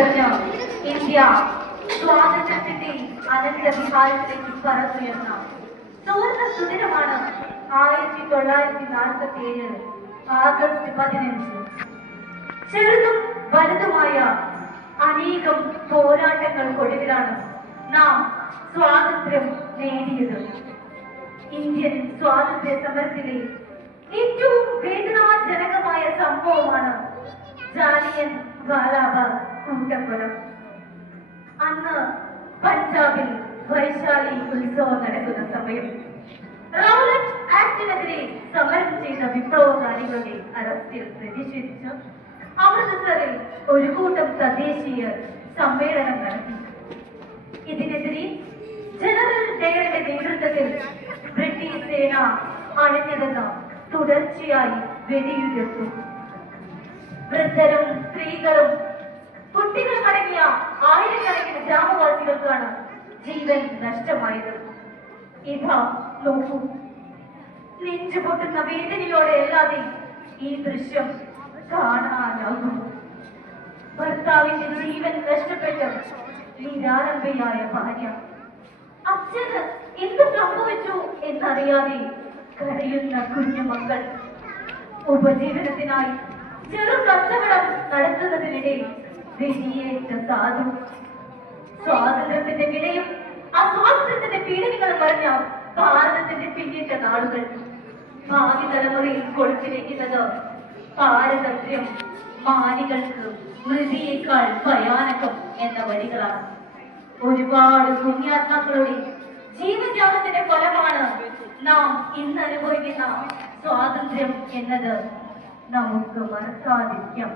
തിരിച്ചറിഞ്ഞ ഇന്ത്യ സ്വാതന്ത്ര്യത്തിന്റെ അനന്ത വിഹാരത്തിലേക്ക് പറന്നുയർന്ന സുവർണ സുദിനമാണ് 1947 ആഗസ്റ്റ് 15. ചെറുതും വലുതുമായ അനേകം പോരാട്ടങ്ങൾക്കൊടുവിലാണ് നാം സ്വാതന്ത്ര്യം നേടിയത്. ഇന്ത്യൻ സ്വാതന്ത്ര്യ സമരത്തിലെ ഏറ്റവും വേദനാജനകമായ സംഭവമാണ് ജാലിയൻ വാലാബാഗ് കൂട്ടക്കൊല. അന്ന് പഞ്ചാബിൽ വൈശാലി ഉത്സവം നടക്കുന്ന സമയം റൗലറ്റ് ആക്ടിനെതിരെ സമരം ചെയ്ത വിപ്ലവകാരികളുടെ അറസ്റ്റിൽ പ്രതിഷേധിച്ച് അമൃത്സറിൽ ഒരു കൂട്ടം തദ്ദേശീയർ സമ്മേളനം നടത്തി. ഇതിനെതിരെ ജനറൽ ഡയറുടെ നേതൃത്വത്തിൽ ബ്രിട്ടീഷ് സേന അണിനിരന്ന് തുടർച്ചയായി വെടിയുതിർത്തു. വൃദ്ധരും സ്ത്രീകളും കുട്ടികളും അടങ്ങിയ ആയിരക്കണക്കിന് ഗ്രാമവാസികൾക്കാണ് ജീവൻ നഷ്ടമായത്. ഇതാ നോക്കൂ, നെഞ്ചുപൊട്ടുന്ന വേദനയോടെ അല്ലാതെ ഈ ദൃശ്യം കാണാനാകും. ഭർത്താവിന്റെ ജീവൻ നഷ്ടപ്പെട്ട് നിരാലംബയായ ഭാര്യ, അച്ഛന് എന്ത് സംഭവിച്ചു എന്നറിയാതെ കരയുന്ന കുഞ്ഞുമക്കൾ, ഉപജീവനത്തിനായി ചെറു കച്ചവടം നടത്തുന്നതിനിടെ വെടിയേറ്റ സാധു, സ്വാതന്ത്ര്യത്തിന്റെ വിലയും അസ്വാതന്ത്ര്യത്തിന്റെ പീഡനങ്ങളും പറഞ്ഞ ഭാരതത്തിന്റെ പിന്നിട്ട നാളുകൾ. ഭാവി തലമുറയിൽ കൊടുത്തിരിക്കുന്നത് പാരതന്ത്ര്യം മാനികൾക്ക് മൃതിയേക്കാൾ ഭയാനകം എന്ന വരികളാണ്. ഒരുപാട് പുണ്യാത്മാക്കളുടെ ജീവത്യാഗത്തിന്റെ ഫലമാണ് നാം ഇന്ന് അനുഭവിക്കുന്ന സ്വാതന്ത്ര്യം എന്നത് നമുക്ക് മറക്കാതിരിക്കാം.